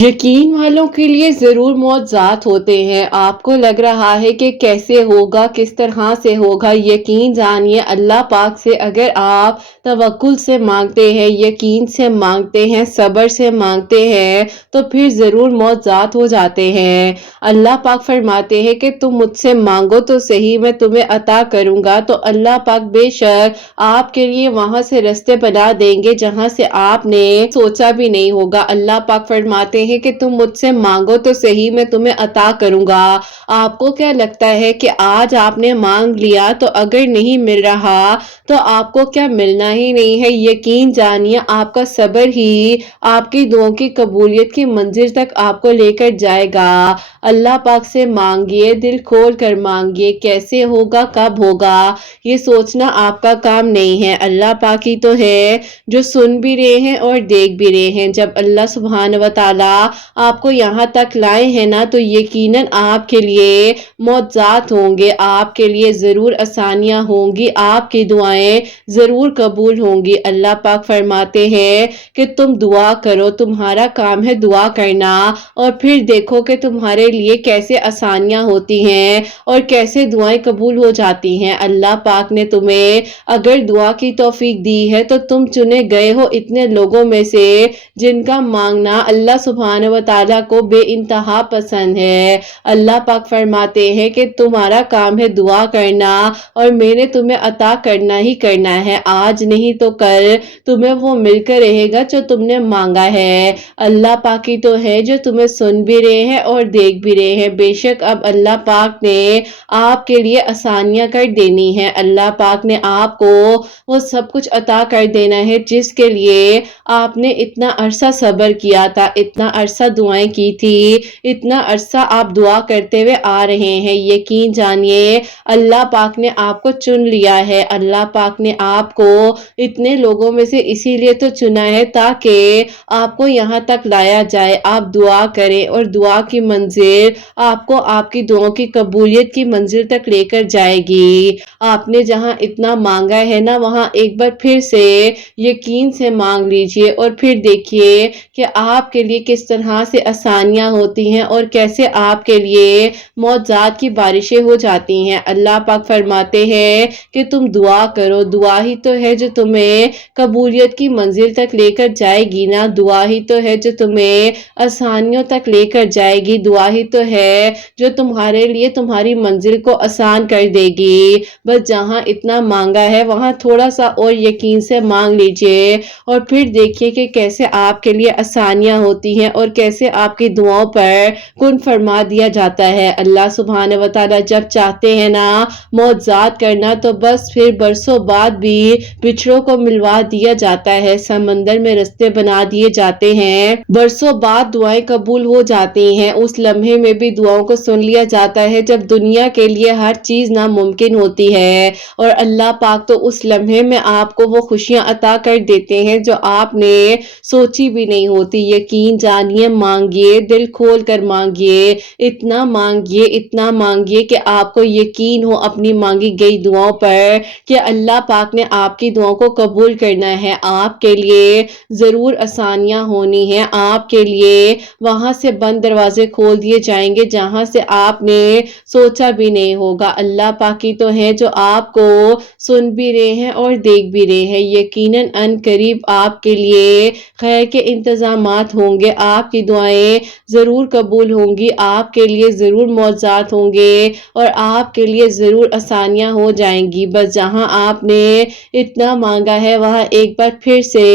यकीन वालों के लिए ज़रूर मौज़ात होते हैं। आपको लग रहा है कि कैसे होगा, किस तरह से होगा, यकीन जानिए अल्लाह पाक से अगर आप तवक्कुल से मांगते हैं, यकीन से मांगते हैं, सब्र से मांगते हैं, तो फिर ज़रूर मौज़ात हो जाते हैं। अल्लाह पाक फरमाते हैं कि तुम मुझसे मांगो तो सही, मैं तुम्हें अता करूँगा। तो अल्लाह पाक बेशक आपके लिए वहाँ से रास्ते बना देंगे जहाँ से आपने सोचा भी नहीं होगा। अल्लाह पाक फरमाते हैं कि तुम मुझसे मांगो तो सही, मैं तुम्हें अता करूंगा। आपको क्या लगता है कि आज आपने मांग लिया तो अगर नहीं मिल रहा तो आपको क्या मिलना ही नहीं है? यकीन जानिए आपका सब्र ही आपकी दुआओं की कबूलियत की मंजिल तक आपको लेकर जाएगा। अल्लाह पाक से मांगिए, दिल खोल कर मांगिए। कैसे होगा, कब होगा, ये सोचना आपका काम नहीं है। अल्लाह पाक ही तो है जो सुन भी रहे हैं और देख भी रहे हैं। जब अल्लाह सुब्हान व तआला आपको यहाँ तक लाए हैं ना, तो यकीनन आपके लिए मौज़ात होंगे, आपके लिए ज़रूर आसानियाँ होंगी, आपकी दुआएं ज़रूर कबूल होंगी। अल्लाह पाक फरमाते हैं कि तुम दुआ करो, तुम्हारा काम है दुआ करना, और फिर देखो कि तुम्हारे लिए कैसे आसानियाँ होती हैं और कैसे दुआएं कबूल हो जाती हैं। अल्लाह पाक ने तुम्हें अगर दुआ की तौफीक दी है तो तुम चुने गए हो इतने लोगों में से जिनका मांगना अल्लाह सुब्हान व तआला को बेइंतहा पसंद है। अल्लाह पाक फरमाते हैं कि तुम्हारा काम है दुआ करना और मैंने तुम्हें अता करना ही करना है। आज नहीं तो कल तुम्हें वो मिलकर रहेगा जो तुमने मांगा है। अल्लाह पाक ही तो है जो तुम्हें सुन भी रहे हैं और देख भी रहे हैं। बेशक अब अल्लाह पाक ने आपके लिए आसानियां कर देनी है। अल्लाह पाक ने आपको वो सब कुछ अता कर देना है जिसके लिए आपने इतना अरसा सब्र किया था, इतना अरसा दुआएं की थी, इतना अरसा आप दुआ करते हुए आ रहे हैं। यकीन जानिए अल्लाह पाक ने आपको चुन लिया है। अल्लाह पाक ने आपको इतने लोगों में से इसीलिए तो चुना है ताकि आपको यहाँ तक लाया जाए। आप दुआ करें और दुआ की मंजिल आपको आपकी दुआओं की कबूलियत की मंजिल तक लेकर जाएगी। आपने जहाँ इतना मांगा है ना, वहाँ एक बार फिर से यकीन से मांग लीजिए और फिर देखिए कि आपके लिए किस तरह से आसानियां होती हैं और कैसे आपके लिए मौज़ात की बारिशें हो जाती हैं। अल्लाह पाक फरमाते हैं कि तुम दुआ करो, दुआ ही तो है जो तुम्हें कबूलियत की मंजिल तक लेकर जाएगी ना, दुआ ही तो है जो तुम्हें आसानियों तक लेकर जाएगी, दुआ ही तो है जो तुम्हारे लिए तुम्हारी मंजिल को आसान कर देगी। बस जहाँ इतना मांगा है वहाँ थोड़ा सा और यकीन से मांग लीजिए और फिर देखिए कि कैसे आपके लिए आसानियां होती हैं और कैसे आपकी दुआओं पर कुन फरमा दिया जाता है। अल्लाह सुब्हान व तआला जब चाहते हैं ना मौज़ात करना, तो बस फिर बरसों बाद भी बिछड़ों को मिलवा दिया जाता है, समंदर में रास्ते बना दिए जाते हैं, बरसों बाद दुआएं कबूल हो जाती हैं। उस लम्हे में भी दुआओं को सुन लिया जाता है जब दुनिया के लिए हर चीज नामुमकिन होती है, और अल्लाह पाक तो उस लम्हे में आपको वो खुशियां अता कर देते हैं जो आपने सोची भी नहीं होती। यकीन जानिए, मांगिए, दिल खोल कर मांगिए, इतना मांगिए कि आपको यकीन हो अपनी मांगी गई दुआओं पर कि अल्लाह पाक ने आपकी दुआओं को कबूल करना है। आपके लिए जरूर आसानियां होनी है, आपके लिए वहां से बंद दरवाजे खोल दिए जाएंगे जहां से आपने सोचा भी नहीं होगा। अल्लाह पाक ही तो है जो आपको सुन भी रहे हैं और देख भी रहे हैं। यकीनन अन करीब आपके लिए खैर के इंतजामात होंगे, आपकी दुआएं जरूर कबूल होंगी, आपके लिए जरूर मौज़ात होंगे और आपके लिए जरूर आसानियां हो जाएंगी। बस जहां आपने इतना मांगा है वहां एक बार फिर से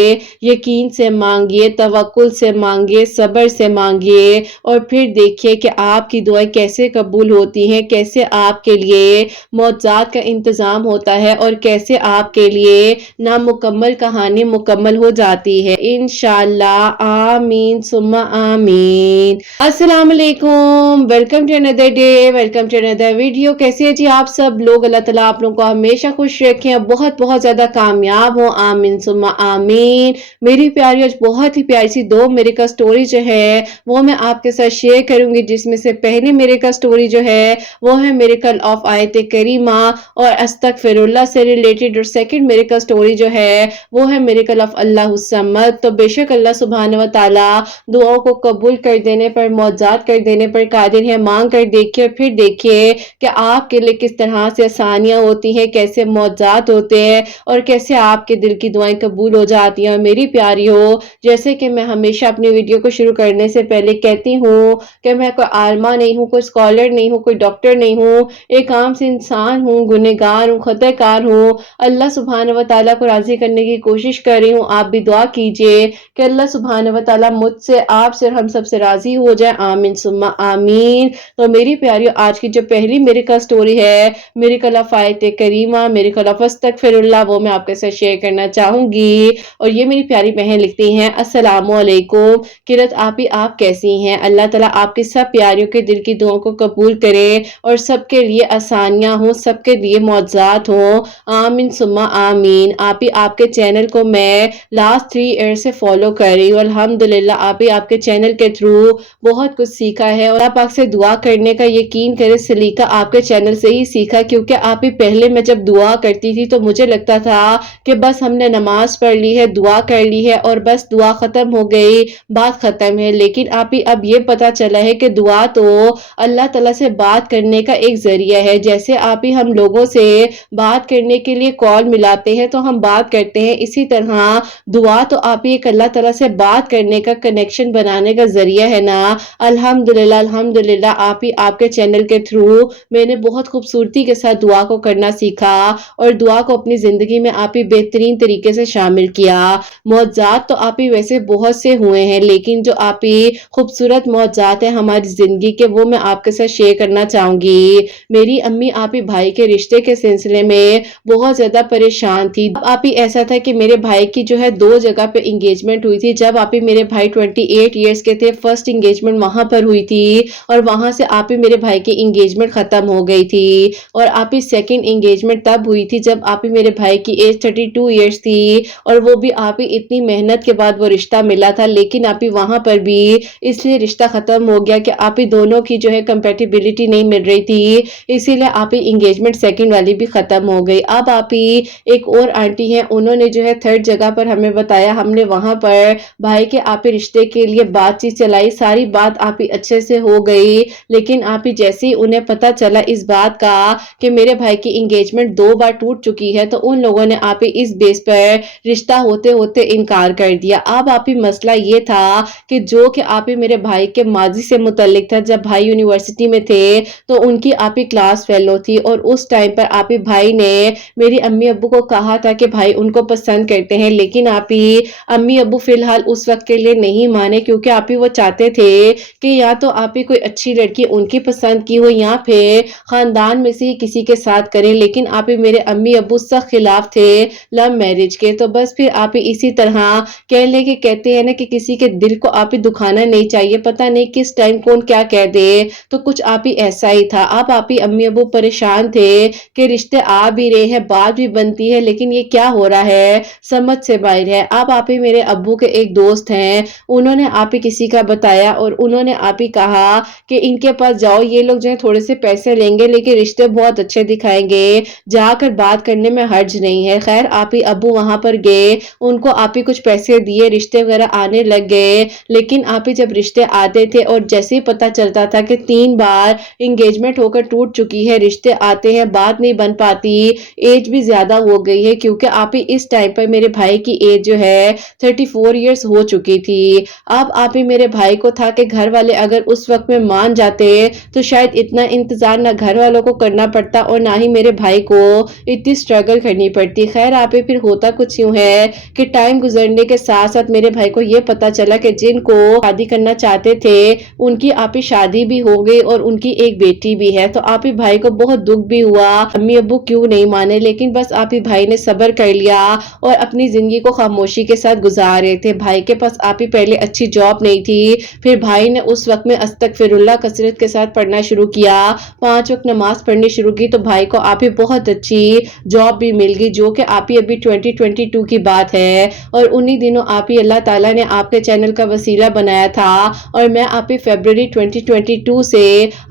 यकीन से मांगिए, तवक्कुल से मांगिए, सब्र से मांगिए और फिर देखिए कि आपकी दुआएं कैसे कबूल होती हैं, कैसे आपके लिए मौज़ात का इंतजाम होता है और कैसे आपके लिए नामुकम्मल कहानी मुकम्मल हो जाती है इंशाअल्लाह। आमीन सुम्मा आमीन। अस्सलाम वालेकुम, welcome to another day, welcome to another video. कैसे हैं जी आप सब लोग? अल्लाह ताला आप लोगों को हमेशा खुश रखें, बहुत बहुत ज्यादा कामयाब हो, आमीन सुम्मा आमीन। मेरी प्यारी आज बहुत ही प्यारी सी दो मेरे का स्टोरी जो है वो मैं आपके साथ शेयर करूंगी, जिसमें से पहले मेरे का स्टोरी जो है वो है मिरेकल ऑफ आयत करीमा और अस्तगफिरुल्लाह से रिलेटेड, और सेकंड मेरे का स्टोरी जो है वो है मिरेकल ऑफ अल्लाह समद। तो बेशक अल्लाह सुब्हान व तआला दुआओं को कबूल कर देने पर, मौजज़ात कर देने पर कादिर है। मांग कर देखिए और फिर देखिए कि आपके लिए किस तरह से आसानियां होती हैं, कैसे मौजज़ात होते हैं और कैसे आपके दिल की दुआएं कबूल हो जाती हैं। और मेरी प्यारियों, जैसे कि मैं हमेशा अपनी वीडियो को शुरू करने से पहले कहती हूँ कि मैं कोई आलिमा नहीं हूँ, कोई स्कॉलर नहीं हूँ, कोई डॉक्टर नहीं हूँ, एक आम से इंसान हूँ, गुनहगार हूँ, खताकार हूँ। अल्लाह सुब्हानहू व तआला को राज़ी करने की कोशिश कर रही हूँ। आप भी दुआ कीजिए कि अल्लाह सुब्हानहू व तआला मुझसे, आपसे और हम सबसे राज़ी हो जाए। आमीन सुम्मा आमीन। तो मेरी प्यारियों, आज की जो पहली मिरेकल स्टोरी है, मिरेकल ऑफ आयत करीमा, मिरेकल ऑफ अस्तगफिरुल्लाह, वो मैं आपके साथ शेयर करना चाहूंगी। और ये मेरी प्यारी बहन लिखती हैं, अस्सलामु अलैकुम किरत आपी, आप कैसी हैं? अल्लाह ताला आपकी सब प्यारियों के दिल की दुआओं को कबूल करे और सबके लिए आसानियां हों, सबके लिए मौजज़ात हों। आमीन सुम्मा आमीन। आप ही आपके चैनल को मैं लास्ट 3 ईयर से फॉलो कर रही हूँ। अल्हम्दुलिल्लाह, आप ही आपके चैनल के थ्रू बहुत कुछ सीखा है और आप से दुआ करने का, यकीन करें, सलीका आपके चैनल से ही सीखा। क्योंकि आप ही पहले मैं जब दुआ करती थी तो मुझे लगता था कि बस हमने नमाज पढ़ ली है, दुआ कर ली है और बस दुआ खत्म हो गई, बात खत्म है। लेकिन आप ही अब ये पता चला है कि दुआ तो अल्लाह ताला से बात करने का एक जरिया है। जैसे आप ही हम लोगों से बात करने के लिए कॉल मिलाते हैं तो हम बात करते हैं, इसी तरह दुआ तो आप ही एक अल्लाह ताला से बात करने का, कनेक्शन बनाने का जरिया है ना। अल्हम्दुलिल्लाह अल्हम्दुलिल्लाह, आप ही आपके चैनल के थ्रू मैंने बहुत खूबसूरती के साथ दुआ को करना सीखा और दुआ को अपनी जिंदगी में आप ही बेहतरीन तरीके से शामिल किया। मौजज़ात तो आप ही वैसे बहुत से हुए हैं, लेकिन जो आप ही खूबसूरत मौजज़ात हैं हमारी जिंदगी के, वो मैं आपके साथ शेयर करना चाहूंगी। मेरी अम्मी आप ही भाई के रिश्ते के सिलसिले में बहुत ज्यादा परेशान थी। आप ही ऐसा था कि मेरे भाई की जो है 2 जगह पे इंगेजमेंट हुई थी। जब आप ही मेरे भाई 28 ईयर्स के थे, फर्स्ट इंगेजमेंट वहां पर हुई थी और वहां से आप ही मेरे भाई की इंगेजमेंट खत्म हो गई थी। और आप ही सेकंड इंगेजमेंट तब हुई थी जब आप ही मेरे भाई की एज 32 ईयर्स थी और वो भी आप ही इतनी मेहनत के बाद वो रिश्ता मिला था। लेकिन आप ही वहां पर भी इसलिए रिश्ता खत्म हो गया कि आप ही दोनों की जो है कंपेटिबिलिटी नहीं मिल रही थी, इसीलिए आप ही इंगेजमेंट सेकंड वाली भी खत्म हो गई। अब आप ही एक और आंटी हैं, उन्होंने जो है थर्ड जगह पर हमें बताया, हमने वहां पर भाई के आप ही रिश्ते के लिए बातचीत चलाई, सारी बात आप ही अच्छे से हो गई। लेकिन आप ही जैसे ही उन्हें पता चला इस बात का कि मेरे भाई की इंगेजमेंट 2 बार टूट चुकी है, तो उन लोगों ने आप ही इस बेस पर रिश्ता होते होते इनकार कर दिया। अब आप ही मसला ये था कि जो कि आप ही मेरे भाई के माजी से मुतल्लिक था, जब भाई यूनिवर्सिटी में थे तो उनकी आप ही क्लास फेलो थी और उस टाइम पर आप ही भाई ने मेरी अम्मी अब्बू को कहा था कि भाई उनको पसंद करते हैं। लेकिन आप ही अम्मी अब्बू फिलहाल उस वक्त के लिए नहीं माने, क्योंकि आप ही वो चाहते थे कि या तो आप ही कोई अच्छी लड़की उनकी पसंद की हो या फिर खानदान में से ही किसी के साथ करें। लेकिन आप ही मेरे अम्मी अब्बू सख्त खिलाफ थे लव मैरिज के। तो बस फिर आप ही इसी तरह कह ले कि कहते हैं ना कि किसी के दिल को आप ही दुखाना नहीं चाहिए, पता नहीं किस टाइम कौन क्या कह दे। तो कुछ आप ही ऐसा ही था। अब आप ही अम्मी अब्बू परेशान थे कि रिश्ते आ भी रहे हैं, बात भी बनती है, लेकिन ये क्या हो रहा है, समझ से बाहर है। अब आप ही मेरे अब्बू के एक दोस्त हैं, उन्होंने आप ही किसी का बताया और उन्होंने आप ही कहा कि इनके पास जाओ, ये लोग जो है थोड़े से पैसे लेंगे लेकिन रिश्ते बहुत अच्छे दिखाएंगे, जाकर बात करने में हर्ज नहीं है। खैर आप ही अब्बू वहां पर गए, उनको आप ही कुछ पैसे दिए, रिश्ते वगैरह आने लग गए। लेकिन आप ही जब रिश्ते आते थे और जैसे ही पता चलता था कि 3 बार इंगेजमेंट होकर टूट चुकी है, रिश्ते आते हैं, बात नहीं बन पाती, एज भी ज्यादा हो गई है, क्योंकि आप ही इस टाइम पर मेरे भाई की एज जो है 34 इयर्स हो चुकी थी। अब आप ही मेरे भाई को था कि घर वाले अगर उस वक्त में मान जाते तो शायद इतना इंतजार ना घर वालों को करना पड़ता और ना ही मेरे भाई को इतनी स्ट्रगल करनी पड़ती। खैर आप ही फिर होता कुछ यूं है कि टाइम गुजरने के साथ साथ मेरे भाई को ये पता चला कि जिनको शादी करना चाहते थे उनकी आप ही शादी भी हो गई और उनकी एक बेटी भी है। तो आप ही भाई को बहुत दुख भी हुआ, अम्मी अब्बू क्यों नहीं माने, लेकिन बस आप ही भाई ने सब्र कर लिया और अपनी जिंदगी को खामोशी के साथ गुजार रहे थे। भाई के पास आप ही पहले अच्छी जॉब नहीं थी, फिर भाई ने उस वक्त में अस्तगफिरुल्लाह कसरत के साथ पढ़ना शुरू किया, 5 वक्त नमाज पढ़नी शुरू की, तो भाई को आप ही बहुत अच्छी जॉब भी मिल गई, जो कि आप ही अभी 2022 की बात है। और उन्हीं दिनों आप ही अल्लाह ताला ने आपके चैनल का वसीला बनाया था और मैं आप ही फरवरी 2022 से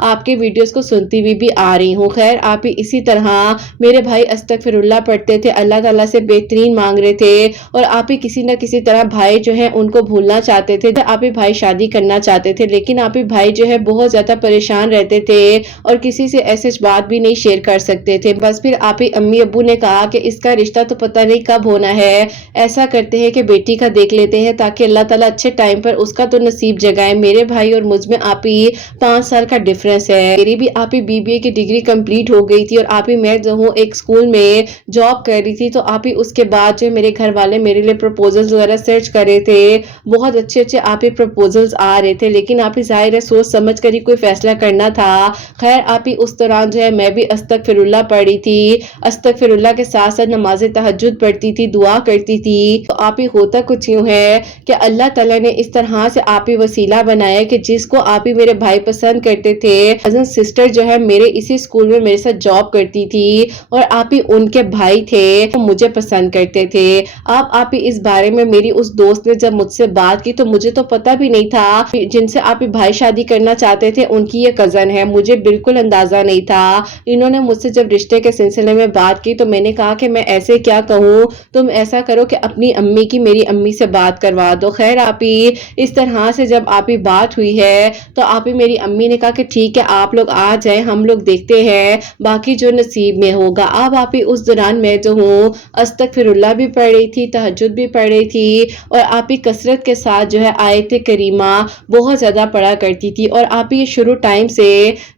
आपके वीडियोस को सुनती हुई भी आ रही हूँ। खैर आप ही इसी तरह मेरे भाई अस्तगफिरुल्लाह पढ़ते थे, अल्लाह ताला से बेहतरीन मांग रहे थे और आप ही किसी न किसी तरह भाई जो है उनको भूलना चाहते چاہتے تھے, آپ ہی بھائی شادی کرنا چاہتے تھے, لیکن آپ ہی بھائی جو ہے بہت زیادہ پریشان رہتے تھے اور کسی سے ایسے بات بھی نہیں شیئر کر سکتے تھے. بس پھر آپ ہی امی ابو نے کہا کہ اس کا رشتہ تو پتہ نہیں کب ہونا ہے, ایسا کرتے ہیں کہ بیٹی کا دیکھ لیتے ہیں تاکہ اللہ تعالیٰ اچھے ٹائم پر اس کا تو نصیب جگائے. میرے بھائی اور مجھ میں آپ ہی 5 سال کا ڈفرنس ہے. میری بھی آپ ہی BBA کی ڈگری کمپلیٹ ہو گئی تھی اور آپ ہی میں جو ہوں ایک اسکول میں جاب کر رہی تھی, تو آپ ہی اس کے بعد جو میرے گھر والے میرے لیے پروپوزلز وغیرہ سرچ کر رہے تھے. بہت اچھے اچھے آپ ہی پروپوزلز آ رہے تھے, لیکن آپ ہی ظاہر ہے سوچ سمجھ کر ہی کوئی فیصلہ کرنا تھا. خیر آپ ہی اس دوران جو ہے میں بھی استغفر اللہ پڑھی تھی, استغفر اللہ کے ساتھ ساتھ نماز تہجد پڑھتی تھی, دعا کرتی تھی. تو آپ ہی ہوتا کچھ یوں ہے کہ اللہ تعالیٰ نے اس طرح سے آپ ہی وسیلہ بنایا کہ جس کو آپ ہی میرے بھائی پسند کرتے تھے. کزن سسٹر جو ہے میرے اسی اسکول میں میرے ساتھ جاب کرتی تھی اور آپ ہی ان کے بھائی تھے وہ مجھے پسند کرتے تھے. آپ ہی اس بارے میں میری اس دوست نے جب مجھ سے بات کی تو مجھے تو پتہ بھی نہیں تھا جن سے آپ ہی بھائی شادی کرنا چاہتے تھے ان کی یہ کزن ہے. مجھے بالکل اندازہ نہیں تھا. انہوں نے مجھ سے جب رشتے کے سلسلے میں بات کی تو میں نے کہا کہ میں ایسے کیا کہوں, تم ایسا کرو کہ اپنی امی کی میری امی سے بات کروا دو. خیر آپ ہی اس طرح سے جب آپ ہی بات ہوئی ہے تو آپ ہی میری امی نے کہا کہ ٹھیک ہے آپ لوگ آ جائیں, ہم لوگ دیکھتے ہیں باقی جو نصیب میں ہوگا. اب آپ ہی اس دوران میں جو ہوں استغفر اللہ بھی پڑھ رہی تھی, تہجد بھی پڑھ رہی تھی اور آپ ہی کثرت کے ساتھ جو ہے آیت کریمہ بہت زیادہ پڑھا کرتی تھی. اور آپ ہی شروع ٹائم سے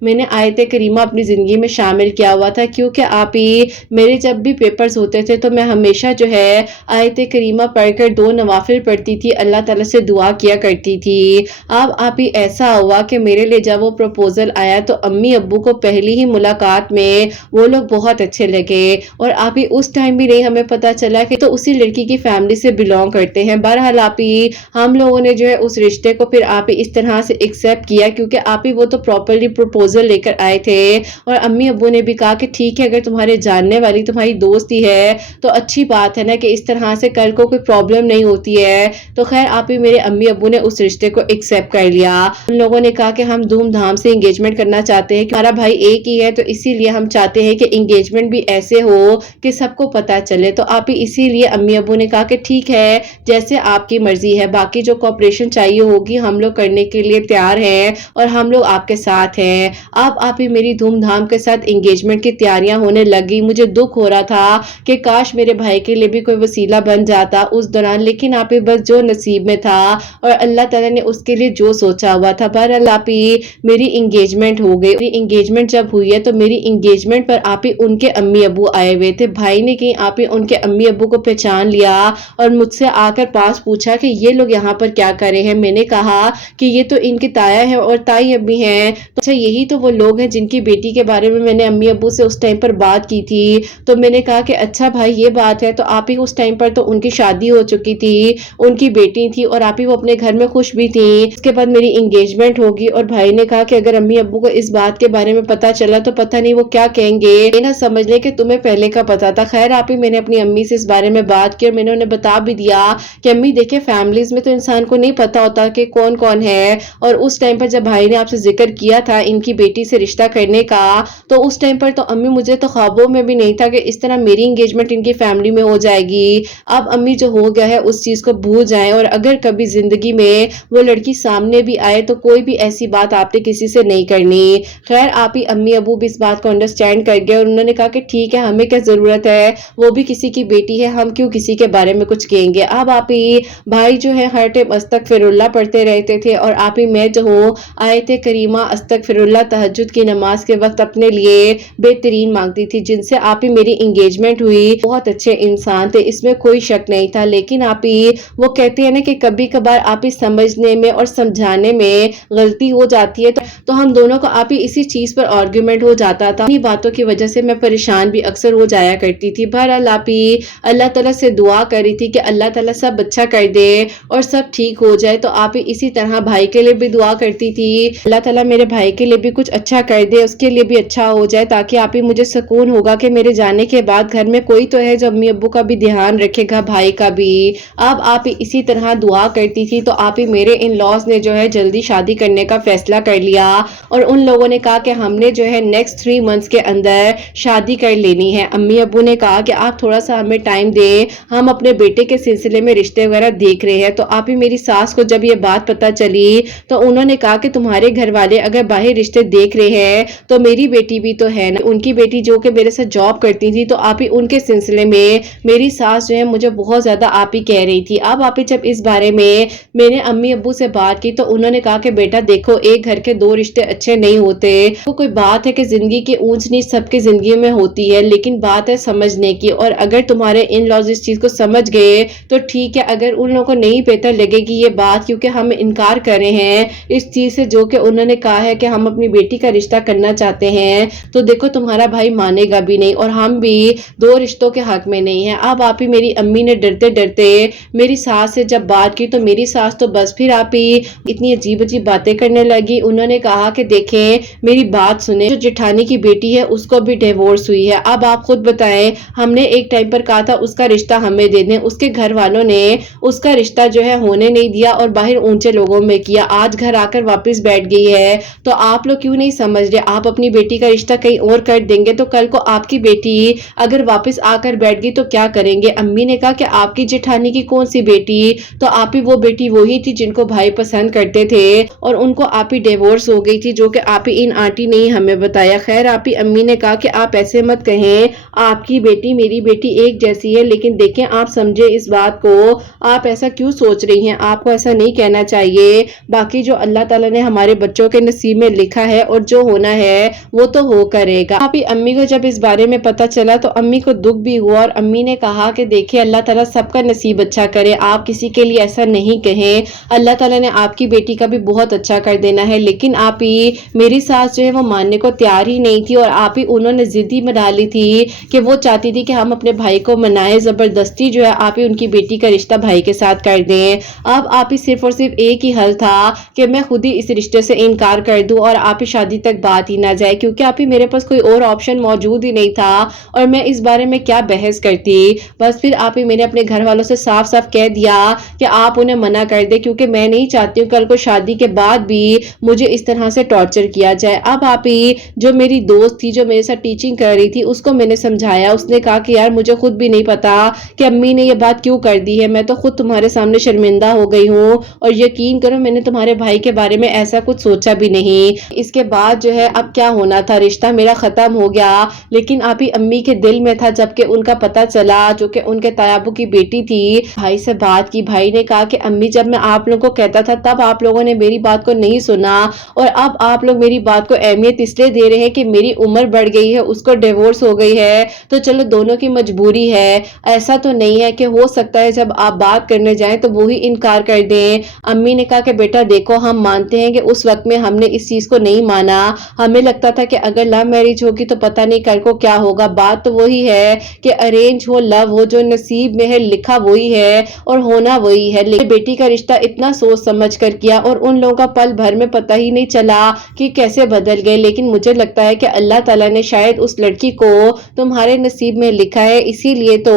میں نے آیت کریمہ اپنی زندگی میں شامل کیا ہوا تھا, کیونکہ آپ ہی میرے جب بھی پیپرز ہوتے تھے تو میں ہمیشہ جو ہے آیت کریمہ پڑھ کر 2 نوافل پڑھتی تھی, اللہ تعالیٰ سے دعا کیا کرتی تھی. اب آپ ہی ایسا ہوا کہ میرے لیے جب وہ پروپوزل آیا تو امی ابو کو پہلی ہی ملاقات میں وہ لوگ بہت اچھے لگے, اور آپ ہی اس ٹائم بھی نہیں ہمیں پتا چلا کہ تو اسی لڑکی کی فیملی سے بلونگ کرتے ہیں. بہرحال آپ ہی ہم لوگوں نے جو ہے اس رشتے کو پھر آپ ہی اس طرح سے ایکسیپٹ کیا, کیونکہ آپ ہی وہ تو پراپرلی پروپوزل لے کر آئے تھے اور امی ابو نے بھی کہا کہ ٹھیک ہے اگر تمہارے جاننے والی تمہاری دوست ہی ہے تو اچھی بات ہے نا کہ اس طرح سے کل کو کوئی پرابلم نہیں ہوتی ہے. تو خیر آپ ہی میرے امی ابو نے اس رشتے کو ایکسیپٹ کر لیا. ان لوگوں نے کہا کہ ہم دھوم دھام سے انگیجمنٹ کرنا چاہتے ہیں, ہمارا بھائی ایک ہی ہے تو اسی لیے ہم چاہتے ہیں کہ انگیجمنٹ بھی ایسے ہو کہ سب کو پتا چلے. تو آپ ہی اسی لیے امی ابو نے کہا کہ ٹھیک ہے جیسے آپ کی مرضی ہے, باقی جو کوآپریشن چاہیے ہوگی ہم لوگ کرنے کے لیے تیار ہیں اور ہم لوگ آپ کے ساتھ ہیں. اب آپ ہی میری دھوم دھام کے ساتھ انگیجمنٹ کی تیاریاں ہونے لگی. مجھے دکھ ہو رہا تھا کہ کاش میرے بھائی کے لیے بھی کوئی وسیلہ بن جاتا اس دوران, لیکن آپ ہی بس جو نصیب میں تھا اور اللہ تعالیٰ نے اس کے لیے جو سوچا ہوا تھا. بہرحال آپ ہی میری انگیجمنٹ ہو گئی. میری انگیجمنٹ جب ہوئی ہے تو میری انگیجمنٹ پر آپ ہی ان کے امی ابو آئے ہوئے تھے. بھائی نے کہیں آپ ہی ان کے امی ابو کو پہچان لیا اور مجھ سے آ کر پاس پوچھا کہ یہ لوگ یہاں پر کیا کر رہے ہیں. میں نے کہا کہ یہ تو ان کی تایا ہے اور تائی ابی ہیں. اچھا یہی تو وہ لوگ ہیں جن کی بیٹی کے بارے میں نے امی ابو سے اس ٹائم پر بات کی تھی. تو میں نے کہا کہ اچھا بھائی یہ بات ہے. تو آپ ہی اس ٹائم پر تو ان کی شادی ہو چکی تھی, ان کی بیٹی تھی اور آپ ہی وہ اپنے گھر میں خوش بھی تھی. اس کے بعد میری انگیجمنٹ ہوگی اور بھائی نے کہا کہ اگر امی ابو کو اس بات کے بارے میں پتا چلا تو پتہ نہیں وہ کیا کہیں گے, نہ سمجھ لے کہ تمہیں پہلے کا پتا تھا. خیر آپ ہی میں نے اپنی امی سے اس بارے میں بات کی اور میں نے انہیں بتا بھی دیا کہ امی دیکھیں فیملیز میں تو انسان کو نہیں پتا ہوتا کہ کون کون ہے, اور اس ٹائم پر جب بھائی نے آپ سے ذکر کیا تھا ان کی بیٹی سے رشتہ کرنے کا تو اس ٹائم پر تو امی مجھے تو خوابوں میں بھی نہیں تھا کہ اس طرح میری انگیجمنٹ ان کی فیملی میں ہو جائے گی. اب امی جو ہو گیا ہے اس چیز کو بھول جائیں, اور اگر کبھی زندگی میں وہ لڑکی سامنے بھی آئے تو کوئی بھی ایسی بات آپ نے کسی سے نہیں کرنی. خیر آپ ہی امی ابو بھی اس بات کو انڈرسٹینڈ کر گئے اور انہوں نے کہا کہ ٹھیک ہے ہمیں کیا ضرورت ہے, وہ بھی کسی کی بیٹی ہے, ہم کیوں کسی کے بارے میں کچھ کہیں گے. اب آپ ہی بھائی جو ہے ہر ٹائم استغفر اللہ پڑھتے رہتے تھے اور آپ ہی میں جو ہوں آیت کریمہ استغفر اللہ تہجد کی نماز کے وقت اپنے لیے بہترین مانگتی تھی. جن سے آپ ہی میری انگیجمنٹ ہوئی بہت اچھے انسان تھے, اس میں کوئی شک نہیں تھا. لیکن آپ ہی وہ کہتے ہیں نا کہ کبھی کبھار آپ ہی سمجھنے میں اور سمجھانے میں غلطی ہو جاتی ہے تو ہم دونوں کو آپ ہی اسی چیز پر آرگیومنٹ ہو جاتا تھا. انہی باتوں کی وجہ سے میں پریشان بھی اکثر ہو جایا کرتی تھی. بہرحال آپ ہی اللہ تعالیٰ سے دعا کر رہی تھی کہ اللہ تعالیٰ سب اچھا کر دے اور سب ٹھیک ہو جائے. تو آپ ہی اسی طرح بھائی کے لیے بھی دعا کرتی تھی اللہ تعالیٰ میرے بھائی کے لیے بھی کچھ اچھا کر دے, اس کے لیے بھی اچھا ہو جائے, تاکہ آپ ہی مجھے سکون ہوگا کہ میرے جانے کے بعد گھر میں کوئی تو ہے جو امی ابو کا بھی دھیان رکھے گا, بھائی کا بھی. اب آپ ہی اسی طرح دعا کرتی تھی تو آپ ہی میرے ان لاز نے جو ہے جلدی شادی کرنے کا فیصلہ کر لیا اور ان لوگوں نے کہا کہ ہم نے جو ہے نیکسٹ 3 منتھس کے اندر شادی کر لینی ہے. امی ابو نے کہا کہ آپ تھوڑا سا ہمیں ٹائم دیں, ہم اپنے بیٹے کے سلسلے میں رشتے وغیرہ دیکھ رہے ہیں. تو آپ ہی میری ساس کو جب یہ بات پتہ چلی تو انہوں نے کہا کہ تمہارے گھر والے اگر باہر رشتے دیکھ رہے ہیں تو میری بیٹی بھی تو ہے نا، ان کی بیٹی جو کہ میرے ساتھ جاب کرتی تھی تو آپ ہی ان کے سلسلے میں میری ساس جو ہے مجھے بہت زیادہ آپ ہی کہہ رہی تھی۔ اب آپ ہی جب اس بارے میں میں نے امی ابو سے بات کی تو انہوں نے کہا کہ بیٹا دیکھو، ایک گھر کے دو رشتے اچھے نہیں ہوتے، وہ کوئی بات ہے کہ زندگی کی اونچ نیچ سب کی زندگی میں ہوتی ہے، لیکن بات ہے سمجھنے کی، اور اگر تمہارے ان لاز اس چیز کو سمجھ گئے تو ٹھیک ہے، اگر ان لوگوں کو نہیں بہتر لگے گی یہ بات کیونکہ ہم انکار کر رہے ہیں اس چیز سے جو کہ انہوں نے کہا ہے کہ ہم اپنی بیٹی کا رشتہ کرنا چاہتے ہیں، تو دیکھو تمہارا بھائی مانے گا بھی نہیں اور ہم بھی دو رشتوں کے حق میں نہیں ہیں۔ اب آپ ہی میری امی نے ڈرتے ڈرتے میری ساس سے جب بات کی تو میری ساس تو بس پھر آپ ہی اتنی عجیب عجیب باتیں کرنے لگی۔ انہوں نے کہا کہ دیکھیں میری بات سنیں، جو جٹھانی کی بیٹی ہے اس کو بھی ڈیورس ہوئی ہے، اب آپ خود بتائیں، ہم نے ایک ٹائم پر کہا تھا اس کا رشتہ ہمیں دے دیں، اس کے گھر والوں نے اس کا رشتہ جو ہے ہونے نہیں دیا اور باہر اونچے لوگوں میں کیا، آج گھر آ کر واپس بیٹھ گئی ہے، تو آپ لوگ کیوں نہیں سمجھ رہے؟ آپ اپنی بیٹی کا رشتہ کہیں اور کر دیں گے تو کل کو آپ کی بیٹی اگر واپس آ کر بیٹھ گئی تو کیا کریں گے؟ امی نے کہا کہ آپ کی جٹھانی کی کون سی بیٹی؟ تو آپ ہی وہ بیٹی وہی تھی جن کو بھائی پسند کرتے تھے اور ان کو آپ ہی ڈیورس ہو گئی تھی، جو کہ آپ ہی ان آنٹی نے ہمیں بتایا۔ خیر آپ ہی امی نے کہا کہ آپ ایسے مت کہیں، آپ کی بیٹی میری بیٹی ایک جیسی ہے، لیکن دیکھیں آپ سمجھے اس بات کو، آپ ایسا کیوں سوچ رہی ہیں؟ آپ کو ایسا نہیں کہنا چاہیے، باقی جو اللہ تعالیٰ نے ہمارے بچوں کے نصیب میں لکھا ہے اور جو ہونا ہے وہ تو ہو کرے گا۔ آپ ہی امی کو جب اس بارے میں پتہ چلا تو امی کو دکھ بھی ہوا اور امی نے کہا کہ دیکھیں اللہ تعالیٰ سب کا نصیب اچھا کرے، آپ کسی کے لیے ایسا نہیں کہیں، اللہ تعالیٰ نے آپ کی بیٹی کا بھی بہت اچھا کر دینا ہے، لیکن آپ ہی میری ساس جو ہے وہ ماننے کو تیار ہی نہیں تھی اور آپ ہی انہوں نے ضد ہی بنا لی تھی کہ وہ چاہتی تھی کہ ہم اپنے بھائی کو منائیں، زبردستی جو ہے آپ ہی ان کی بیٹی کا رشتہ بھائی کے ساتھ کر دیں۔ اب آپ ہی صرف اور صرف ایک ہی حل تھا کہ میں خود ہی اس رشتے سے انکار کر دوں اور آپ ہی شادی تک بات ہی نہ جائے، کیونکہ آپ ہی میرے پاس کوئی اور آپشن موجود ہی نہیں تھا اور میں اس بارے میں کیا بحث کرتی۔ بس پھر آپ ہی میں نے اپنے گھر والوں سے صاف صاف کہہ دیا کہ آپ انہیں منع کر دیں، کیونکہ میں نہیں چاہتی ہوں کل کو شادی کے بعد بھی مجھے اس طرح سے ٹارچر کیا جائے۔ اب آپ ہی جو میری دوست تھی جو میرے ساتھ ٹیچنگ کر رہی تھی اس کو میں نے سمجھایا، اس نے کہا کہ یار مجھے خود بھی نہیں پتا کہ امی نے یہ بات کیوں کر دی ہے، میں تو خود تمہارے سامنے شرمندہ ہو گئی ہوں اور یقین کرو میں نے تمہارے بھائی کے بارے میں ایسا کچھ سوچا بھی نہیں۔ اس کے بعد جو ہے اب کیا ہونا تھا، رشتہ میرا ختم ہو گیا، لیکن آپ ہی امی کے دل میں تھا جب کہ ان کا پتہ چلا، جو کہ ان کے تایابو کی بیٹی تھی، بھائی سے بات کی، بھائی نے کہا کہ امی جب میں آپ لوگوں کو کہتا تھا تب آپ لوگوں نے میری بات کو نہیں سنا اور اب آپ لوگ میری بات کو اہمیت اس لیے دے رہے ہیں کہ میری عمر بڑھ گئی ہے، اس کو ڈیورس ہو گئی ہے تو چلو دونوں کی مجبوری ہے، ایسا تو نہیں ہے کہ ہو سکتا ہے جب آپ بات کرنے جائیں تو وہی انکار کر دیں۔ امی نے کہا کہ بیٹا دیکھو ہم مانتے ہیں کہ اس وقت میں ہم نے اس چیز کو نہیں مانا، ہمیں لگتا تھا کہ اگر لو میرج ہوگی تو پتہ نہیں کل کو کیا ہوگا، بات تو وہی ہے کہ ارینج ہو لو ہو جو نصیب میں ہے لکھا وہی ہے اور ہونا وہی ہے، لیکن بیٹی کا رشتہ اتنا سوچ سمجھ کر کیا اور ان لوگوں کا پل بھر میں پتہ ہی نہیں چلا کہ کیسے بدل گئے، لیکن مجھے لگتا ہے کہ اللہ تعالیٰ نے شاید اس لڑکی کو تمہارے نصیب میں لکھا ہے، اسی لیے تو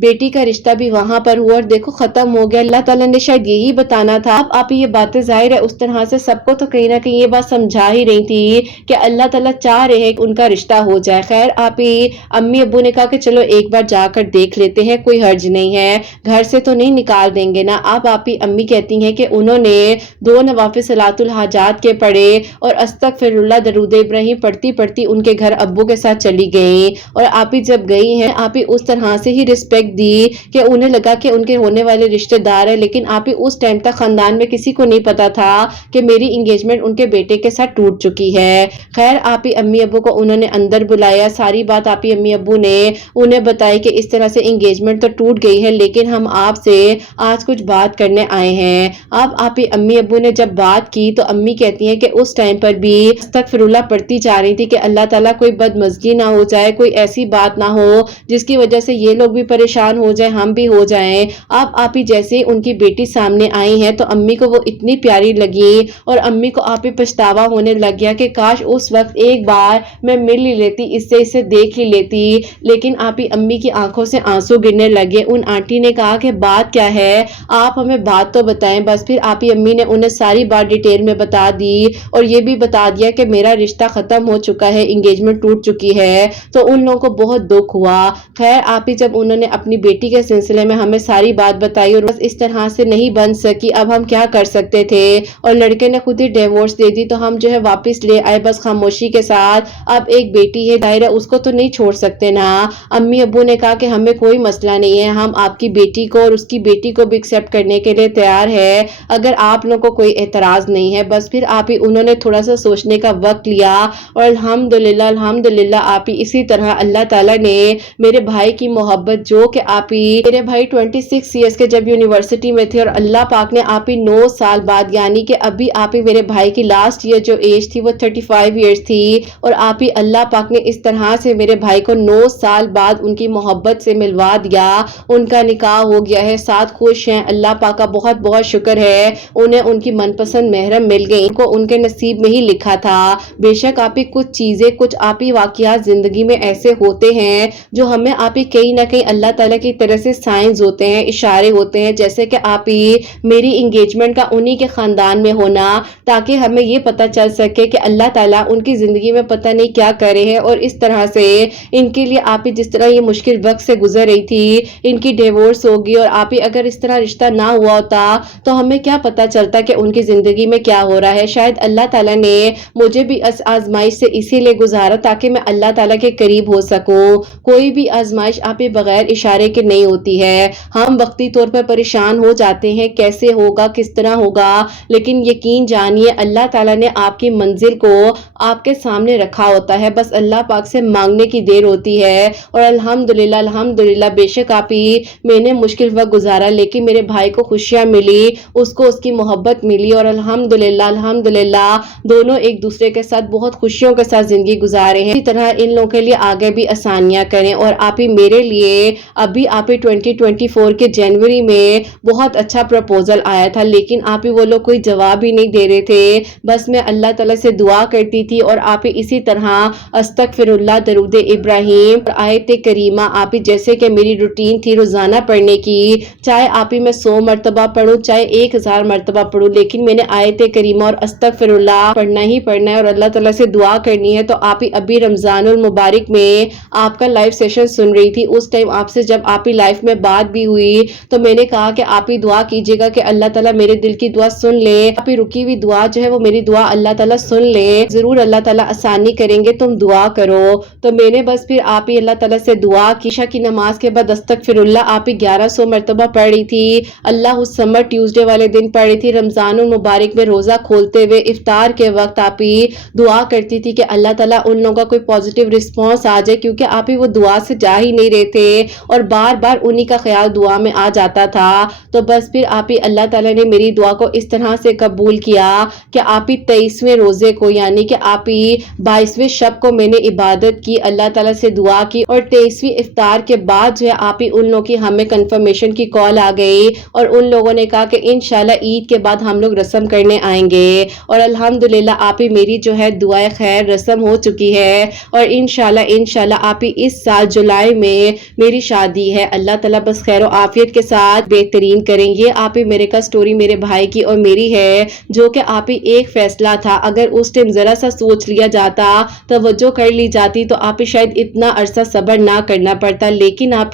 بیٹی کا رشتہ بھی وہاں پر ہوا اور دیکھو ختم ہو گیا، اللہ تعالیٰ نے شاید یہی بتانا تھا۔ اب آپ یہ باتیں ظاہر ہے اس طرح سے سب کو تو کہیں نہ کہیں یہ بات سمجھا ہی رہی تھی کہ اللہ تعالیٰ چاہ رہے ہیں کہ ان کا رشتہ ہو جائے۔ خیر آپ ہی امی ابو نے کہا کہ چلو ایک بار جا کر دیکھ لیتے ہیں، کوئی حرج نہیں ہے، گھر سے تو نہیں نکال دیں گے نا۔ اب آپ ہی امی کہتی ہیں کہ انہوں نے 2 نوافل صلاۃ الحاجات کے پڑھے اور استغفر اللہ درود ابراہیم پڑھتی پڑھتی ان کے گھر ابو کے ساتھ چلی گئیں اور آپ ہی جب گئی ہیں آپ ہی اس طرح سے ہی رسپیکٹ دی کہ انہیں لگا کہ ان کے ہونے والے رشتہ دار ہیں، لیکن آپ ہی اس ٹائم تک خاندان میں کسی کو نہیں پتا تھا کہ میری انگیجمنٹ ان کے بیٹے کے ساتھ ٹوٹ چکی ہے۔ خیر آپ ہی امی ابو کو انہوں نے اندر بلایا، ساری بات آپ ہی امی ابو نے انہیں بتائی کہ اس طرح سے انگیجمنٹ تو ٹوٹ گئی ہے لیکن ہم آپ سے آج کچھ بات کرنے آئے ہیں۔ اب آپ ہی امی ابو نے جب بات کی تو امی کہتی ہیں کہ اس ٹائم پر بھی استغفر اللہ پڑھتی جا رہی تھی کہ اللہ تعالیٰ کوئی بدمزگی نہ ہو جائے، کوئی ایسی بات نہ ہو جس کی وجہ سے یہ لوگ بھی پریشان ہو جائیں، ہم بھی ہو جائیں۔ اب آپ ہی جیسے ہی ان کی بیٹی سامنے آئی ہیں تو امی کو وہ اتنی پیاری لگی اور امی کو آپ ہی پچھتاوا ہونے لگ گیا کہ کاش اس وقت ایک بار میں مل ہی لیتی، اسے دیکھ ہی لیتی، لیکن آپ ہی امی کی آنکھوں سے آنسو گرنے لگے۔ ان آنٹی نے کہا کہ بات کیا ہے، آپ ہمیں بات تو بتائیں۔ بس پھر آپ ہی امی نے انہیں ساری بات ڈیٹیل میں بتا دی اور یہ بھی بتا دیا کہ میرا رشتہ ختم ہو چکا ہے، انگیجمنٹ ٹوٹ چکی ہے، تو ان لوگوں کو بہت دکھ ہوا۔ خیر آپ ہی جب انہوں نے اپنی بیٹی کے سلسلے میں ہمیں ساری بات بتائی اور بس اس طرح سے से नहीं बन सकी, अब हम क्या कर सकते थे, और लड़के ने खुद ही डिवोर्स दे दी, तो हम जो है वापस ले आए बस खामोशी के साथ। अब एक बेटी है, दायरा उसको तो नहीं छोड़ सकते ना। अम्मी अब्बू ने कहा कि हमें कोई मसला नहीं है, हम आपकी बेटी को और उसकी बेटी को भी एक्सेप्ट करने के लिए तैयार है, अगर आप लोगों को कोई एतराज नहीं है। बस फिर आप ही उन्होंने थोड़ा सा सोचने का वक्त लिया, और अल्हम्दुलिल्लाह अल्हम्दुलिल्लाह आप ही इसी तरह अल्लाह ताला ने मेरे भाई की मोहब्बत, जो कि आप ही मेरे भाई 26 ईयर्स के जब यूनिवर्सिटी में थे, और अल्लाह पाक ने आप ही 9 साल बाद, यानी कि अभी आप ही मेरे भाई की लास्ट ईयर जो एज थी वो 35 ईयर्स थी, और आप ही अल्लाह पाक ने इस तरह से मेरे भाई को 9 साल बाद उनकी मोहब्बत से मिलवा दिया। उनका निकाह हो गया है, साथ खुश हैं, अल्लाह पाक का बहुत बहुत शुक्र है, उन्हें उनकी मनपसंद महरम मिल गई, उनको उनके नसीब में ही लिखा था। बेशक आप ही कुछ चीजें, कुछ आप ही वाकयात जिंदगी में ऐसे होते हैं जो हमें आप ही कहीं ना कहीं अल्लाह ताला की तरह से साइंस होते हैं, इशारे होते हैं, जैसे कि आप ही मेरी इंगेजमेंट का उन्हीं के खानदान में होना, ताकि हमें ये पता चल सके कि अल्लाह ताला उनकी जिंदगी में पता नहीं क्या कर रहे हैं, और इस तरह से इनके लिए आप ही जिस तरह ये मुश्किल वक्त से गुजर रही थी, इनकी डिवोर्स होगी, और आप ही अगर इस तरह रिश्ता ना हुआ होता तो हमें क्या पता चलता कि उनकी जिंदगी में क्या हो रहा है। शायद अल्लाह ताला ने मुझे भी इस आजमाइश से इसीलिए गुजारा ताकि मैं अल्लाह ताला के करीब हो सकूं। कोई भी आजमाइश आप ही बगैर इशारे के नहीं होती है। हम वक्ती तौर पर परेशान हो जाते हैं, कैसे होगा, किस तरह होगा, लेकिन यकीन जानिए अल्लाह ताला ने आपकी मंजिल को आपके सामने रखा होता है, बस अल्लाह पाक से मांगने की देर होती है। और अल्हम्दुलिल्लाह अल्हम्दुलिल्लाह बेशक आप ही मैंने मुश्किल वक्त गुजारा, लेकिन मेरे भाई को खुशियां मिली, उसको उसकी मोहब्बत मिली, और अल्हम्दुलिल्लाह अल्हम्दुलिल्लाह दोनों एक दूसरे के साथ बहुत खुशियों के साथ जिंदगी गुजारे हैं। इसी तरह इन लोगों के लिए आगे भी आसानियां करें। और आप ही मेरे लिए अभी आप ही 2024 के जनवरी में बहुत अच्छा प्रपोजल आया था, लेकिन आप ही वो लोग कोई जवाब ही नहीं दे रहे थे। बस मैं अल्लाह ताला से दुआ करती थी, और आप ही इसी तरह अस्तगफिरुल्लाह, दरूद इब्राहिम और आयत करीमा, आप ही जैसे कि मेरी रूटीन थी रोजाना पढ़ने की, चाहे आप ही मैं 100 मरतबा पढ़ूं, चाहे 1000 मरतबा पढ़ूं, लेकिन मैंने आयत करीमा और अस्तगफिरुल्लाह पढ़ना ही पढ़ना है, और अल्लाह ताला से दुआ करनी है। तो आप ही अभी रमजानुल मुबारक में आपका लाइव सेशन सुन रही थी, उस टाइम आपसे जब आप ही लाइफ में बात भी हुई, तो मैंने कहा कि आप ही दुआ कीजिएगा कि अल्लाह ताला मेरे दिल की दुआ सुन ले। आप ही रुकी हुई दुआ जो है वो मेरी दुआ अल्लाह ताला सुन ले, जरूर अल्लाह ताला आसानी करेंगे, तुम दुआ करो। तो मैंने बस फिर आप ही अल्लाह ताला से दुआ की। ईशा की नमाज के बाद अस्तगफिरुल्लाह आप ही 1100 मरतबा पढ़ रही थी। अल्लाह उस समर ट्यूसडे वाले दिन पढ़ रही थी, रमजानुल मुबारक में रोजा खोलते हुए इफ्तार के वक्त आप ही दुआ करती थी कि अल्लाह ताला उन लोगों का कोई पॉजिटिव रिस्पॉन्स आ जाए, क्योंकि आप ही वो दुआ से जा ही नहीं रहे थे, और बार बार उन्हीं का ख्याल दुआ में आ जाता था। तो बस फिर आप ही अल्लाह ताला ने मेरी दुआ को इस तरह से कबूल किया कि आप ही 23वें रोजे को, यानी कि आप ही 22वें शब को मैंने इबादत की, अल्लाह ताला से दुआ की, और 23वीं इफ्तार के बाद जो है आप ही उन लोगों की हमें कंफर्मेशन की कॉल आ गई, और उन लोगों ने कहा कि इंशाल्लाह ईद के बाद हम लोग रस्म करने आएंगे। और अल्हम्दुलिल्लाह आप ही मेरी जो है दुआए खैर रस्म हो चुकी है, और इंशाल्लाह आप ही इस साल जुलाई में मेरी शादी है। अल्लाह ताला बस खैर आफियत के साथ बेहतरीन करेंगे। आप ही मेरे का स्टोरी मेरे भाई की और मेरी है, जो कि आप ही एक फैसला था, अगर उस टाइम जरा सा सोच लिया जाता, तवज्जो कर ली जाती, तो आप ही शायद इतना अरसा सब्र ना करना पड़ता। लेकिन आप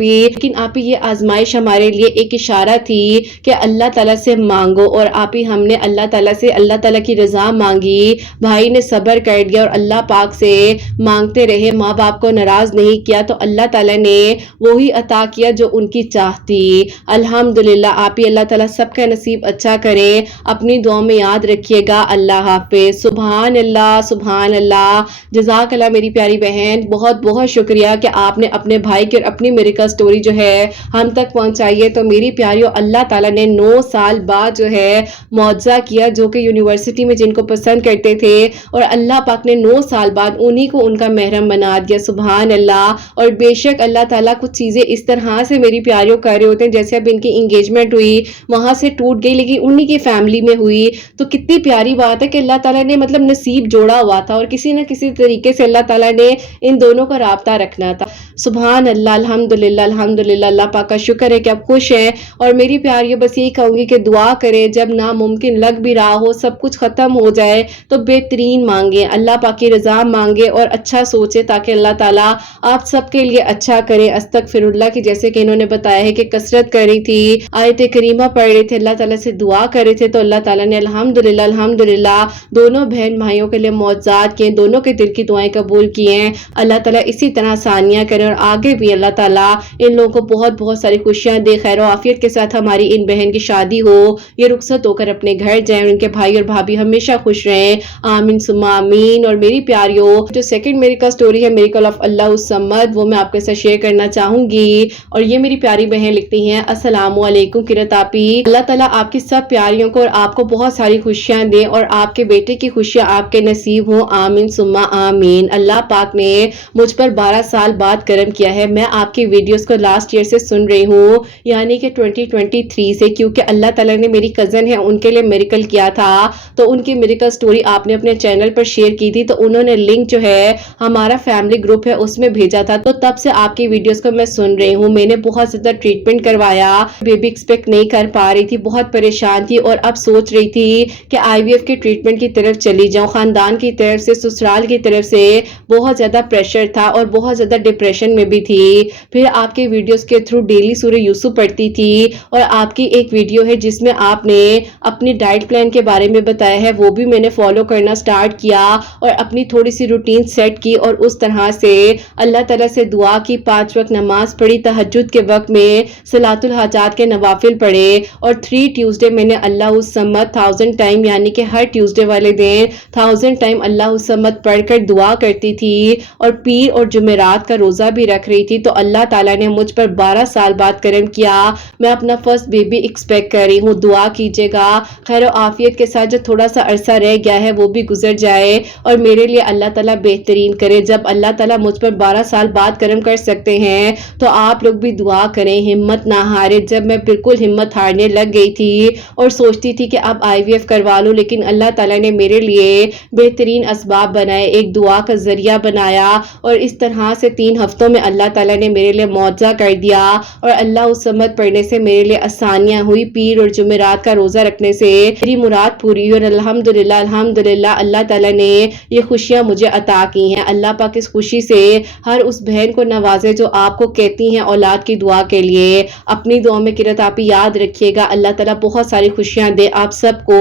ही ये आजमाइश हमारे लिए एक इशारा थी कि अल्लाह ताला से मांगो, और आप ही हमने अल्लाह ताला से अल्लाह ताला की रजा मांगी, भाई ने सब्र कर दिया, और अल्लाह पाक से मांगते रहे, माँ बाप को नाराज नहीं किया, तो अल्लाह ताला ने वही अता किया जो उनकी चाहती। अल्हम्दुलिल्लाह आप ही अल्लाह ताला सबका नसीब अच्छा करे। अपनी दुआ में याद रखिएगा। अल्लाह हाफिज। सुभान अल्लाह। जज़ाकल्लाह मेरी प्यारी बहन, बहुत बहुत शुक्रिया कि आपने अपने भाई की और अपनी मेरे का स्टोरी जो है हम तक पहुंचाई है। तो मेरी प्यारियों, अल्लाह ताला ने 9 साल बाद जो है मौजज़ा किया, जो कि यूनिवर्सिटी में जिनको पसंद करते थे, और अल्लाह पाक ने 9 साल बाद उन्हीं को उनका महरम बना दिया। सुभान अल्लाह। और बेशक अल्लाह ताला कुछ चीज़ें इस तरह से मेरी प्यारियों कर रहे होते हैं, जैसे अब इनकी इंगेजमेंट हुई, वहां से टूट गई, लेकिन उन्हीं की फैमिली में हुई, तो कितनी प्यारी बात है कि अल्लाह ताला ने मतलब नसीब जोड़ा हुआ था, और किसी न किसी तरीके से अल्लाह ताला ने इन दोनों का राब्ता रखना था। सुभान अल्लाह। अल्हम्दुलिल्लाह। अल्लाह पाक का शुक्र है कि आप खुश हैं। और मेरी प्यारियों, बस यही कहूंगी कि दुआ करें, जब नामुमकिन लग भी रहा हो, सब कुछ खत्म हो जाए, तो बेहतरीन मांगे, अल्लाह पाक की रजा मांगे, और अच्छा सोचे, ताकि अल्लाह ताला आप सबके लिए अच्छा करे। अस्तगफिरुल्लाह की जैसे कि इन्होंने बताया है कि कसरत करी थी, आयत करीमा पढ़ रहे थे, अल्लाह ताला से दुआ कर रहे थे, तो अल्लाह ताला ने अल्हम्दुलिल्लाह दोनों बहन भाइयों के लिए मौजज़ात किए, दोनों के दिल की दुआएं कबूल की हैं। अल्लाह ताला इसी तरह आसानियाँ करें और आगे भी अल्लाह ताला इन लोगों को बहुत बहुत सारी खुशियाँ दे, खैर आफियत के साथ हमारी इन बहन की शादी हो, ये रुखसत होकर अपने घर जाएं, उनके भाई और भाभी हमेशा खुश रहें, आमीन सुम्मा आमीन। और मेरी प्यारियों, जो सेकंड मेरिकल स्टोरी है, मेरिकल ऑफ अल्लाह उस समद, वो मैं आपके साथ शेयर करना चाहूंगी। और ये मेरी प्यारी बहन लिखती हैं, अस्सलामु अलैकुम किरत आपी, अल्लाह ताला आपकी सब प्यारियों को और आपको बहुत सारी खुशियां दे और आपके बेटे की खुशियां आपके नसीब हो, आमीन सुम्मा आमीन। अल्लाह पाक ने मुझ पर 12 साल बाद करम किया है। मैं आपकी वीडियोस को लास्ट ईयर से सुन रही हूँ, यानी कि 2023 से, क्योंकि अल्लाह ताला ने मेरी कज़न है उनके लिए मेरिकल किया था, तो उनकी मेरिकल स्टोरी आपने अपने चैनल पर शेयर की थी, तो उन्होंने लिंक जो है हमारा फैमिली ग्रुप है उसमें भेजा था, तो तब से आपकी वीडियोस को मैं सुन रही हूँ। मैंने बहुत ज्यादा ट्रीटमेंट करवाया, बेबी एक्सपेक्ट नहीं कर पा रही थी, बहुत परेशान थी और अब सोच रही थी कि IVF के ट्रीटमेंट की तरफ चली जाऊं। खानदान की तरफ से, ससुराल की तरफ से बहुत ज्यादा प्रेशर था और बहुत ज्यादा डिप्रेशन में भी थी। फिर आपके वीडियोस के थ्रू डेली सूरह यूसुफ पढ़ती थी और आपकी एक वीडियो है जिसमें आपने अपनी डाइट प्लान के बारे में बताया है, वो भी मैंने फॉलो करना स्टार्ट किया और अपनी थोड़ी सी रूटीन सेट की और उस तरह से अल्लाह ताला से दुआ की, 5 वक्त नमाज पढ़ी, तहज्जुद के वक्त में सलातुल हाजात के नवाफिल पढ़े और 3 ट्यूसडे मैंने अल्लाह उस समत 1000 टाइम, यानी कि हर ट्यूसडे वाले दिन 1000 टाइम अल्लाह उस समत पढ़कर दुआ करती थी और पीर और जुमेरात का रोजा भी रख रही थी। तो अल्लाह ताला ने मुझ पर 12 साल बाद करम किया। मैं अपना फर्स्ट बेबी एक्सपेक्ट कर रही हूँ, दुआ कीजिएगा खैर आफियत के साथ, जो थोड़ा सा अरसा रह गया है वो भी गुजर जाए और मेरे लिए अल्लाह ताला बेहतरीन करे। जब अल्लाह ताला मुझ पर 12 साल बाद करम कर सकते हैं तो आप लोग भी दुआ करें, हिम्मत ना हारे। जब मैं बिल्कुल हिम्मत हारने लग गई थी और सोचती थी कि अब IVF करवा लूं, लेकिन अल्लाह ताला ने मेरे लिए बेहतरीन असबाब बनाए, एक दुआ का जरिया बनाया और इस तरह से 3 हफ्तों में अल्लाह ताला ने मेरे लिए मौजज़ा कर दिया और अल्लाह उस समत पढ़ने से मेरे लिए आसानियां हुई, पीर और जुमेरात का रोजा रखने से मेरी मुराद पूरी और अल्हम्दुलिल्लाह अल्लाह ताला ने ये खुशियां मुझे अता की हैं। अल्लाह पाक इस खुशी से हर उस बहन को नवाजे जो आपको कहती हैं औलाद की दुआ के लिए। अपनी दुआ में किरत आप याद रखिएगा, अल्लाह ताला बहुत सारी खुशियां दे आप सबको,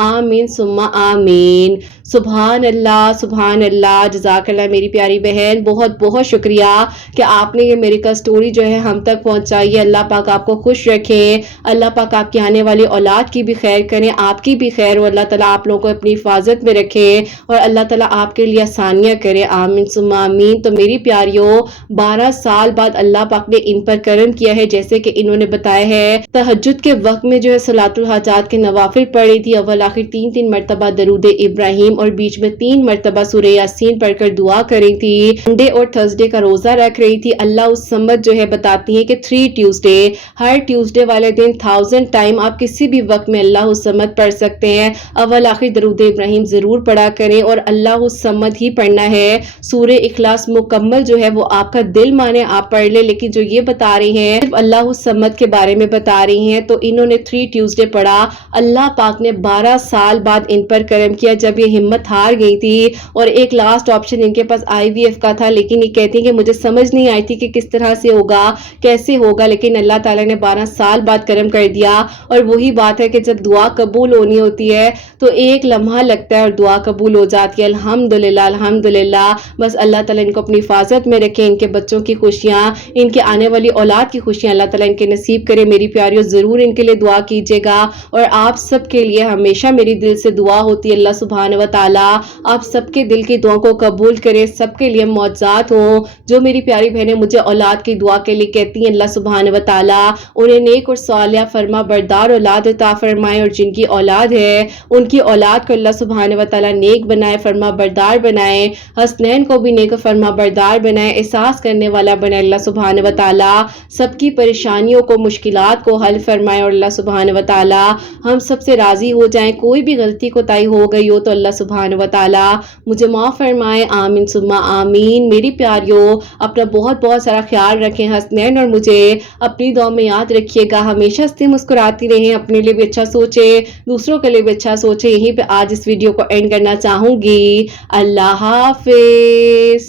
आमीन सुम्मा आमीन। सुभान अल्लाह, जज़ाकल्लाह मेरी प्यारी बहन, बहुत बहुत शुक्रिया कि आपने ये मेरिकल स्टोरी जो है हम तक पहुंचाई है। अल्लाह पाक आपको खुश रखें, अल्लाह पाक आपकी आने वाली औलाद की भी खैर करें, आपकी भी खैर हो, अल्लाह ताला आप लोगों को अपनी हिफाजत में रखे और अल्लाह ताला आपके लिए आसानियां करे, आमीन सुम्मा आमीन। तो मेरी प्यारियों, 12 साल बाद अल्लाह पाक ने इन पर करम किया है, जैसे कि इन्होंने बताया है। तहज्जुद के वक्त में जो है सलातुल हाजात के नवाफिल पढ़ी थी, अव्वल आखिर 3-3 मरतबा दरूद इब्राहिम और बीच में 3 मरतबा सूरह यासीन पढ़कर दुआ करी थी। संडे और थर्सडे का रोजा रख रही थी। अल्लाह उस समत जो है बताती है कि 3 ट्यूसडे, हर ट्यूसडे वाले दिन 1000 टाइम आप किसी भी वक्त में अल्लाह उस समत पढ़ सकते हैं। अव्वल आखिर दरूद इब्राहिम जरूर पढ़ा करें और अल्लाह उस समत ही पढ़ना है। सूरह इखलास मुकम्मल जो है वो आपका दिल माने आप पढ़ ले, लेकिन जो ये बता रही हैं सिर्फ अल्लाह उस समत के बारे में बता रही हैं। तो इन्होंने 3 ट्यूसडे पढ़ा, अल्लाह पाक ने 12 साल बाद इन पर करम किया, जब ये हिम्मत हार गई थी और एक लास्ट ऑप्शन इनके पास IVF का था, लेकिन ये कहती हैं कि मुझे समझ नहीं आई थी कि किस तरह से होगा, कैसे होगा, लेकिन अल्लाह ताला ने 12 साल बाद करम कर दिया। और वही बात है कि जब दुआ कबूल होनी होती है तो एक लम्हा लगता है और दुआ कबूल हो जाती है। अल्हम्दुलिल्लाह। बस अल्लाह ताला इनको अपनी हिफाजत में रखे, इनके बच्चों की खुशियाँ, इनके आने वाली औलाद की खुशियाँ अल्लाह ताला इनके नसीब करे। मेरी प्यारियों, जरूर इनके लिए दुआ कीजिएगा और आप सबके लिए हमेशा मेरी दिल से दुआ होती है। अल्लाह सुब्हान व तआला आप सबके दिल की दुआ को कबूल करे, सबके लिए मौजज़ात हो। जो मेरी प्यारी बहनें मुझे औलाद की दुआ के लिए कहती हैं, अल्लाह सुब्हान व तआला उन्हें नेक और सालिहा फरमा बरदार औलाद अता फरमाए और जिनकी औलाद है उनकी औलाद को अल्लाह सुब्हान व तआला नेक बनाए, फरमा बरदार बनाए। हसनैन को भी नेक फरमा बरदार बनाए, एहसास करने वाला बनाए। अल्लाह सुब्हान व तआला सबकी परेशानियों को, मुश्किलात को हल फरमाए और अल्लाह सुब्हान व तआला हम सबसे राजी हो जाएं। कोई भी गलती कोताही हो गई हो तो अल्लाह सुब्हान व तआला मुझे माफ़ फरमाए, आमीन सुम्मा आमीन। मेरी प्यारियों, अपना बहुत बहुत सारा ख्याल रखें। हसनैन और मुझे अपनी दुआ में याद रखिएगा, हमेशा हंसती मुस्कुराती रहें, अपने लिए भी अच्छा सोचे, दूसरों के लिए भी अच्छा सोचे। यहीं पे आज इस वीडियो को एंड करना चाहूंगी। अल्लाह हाफिज।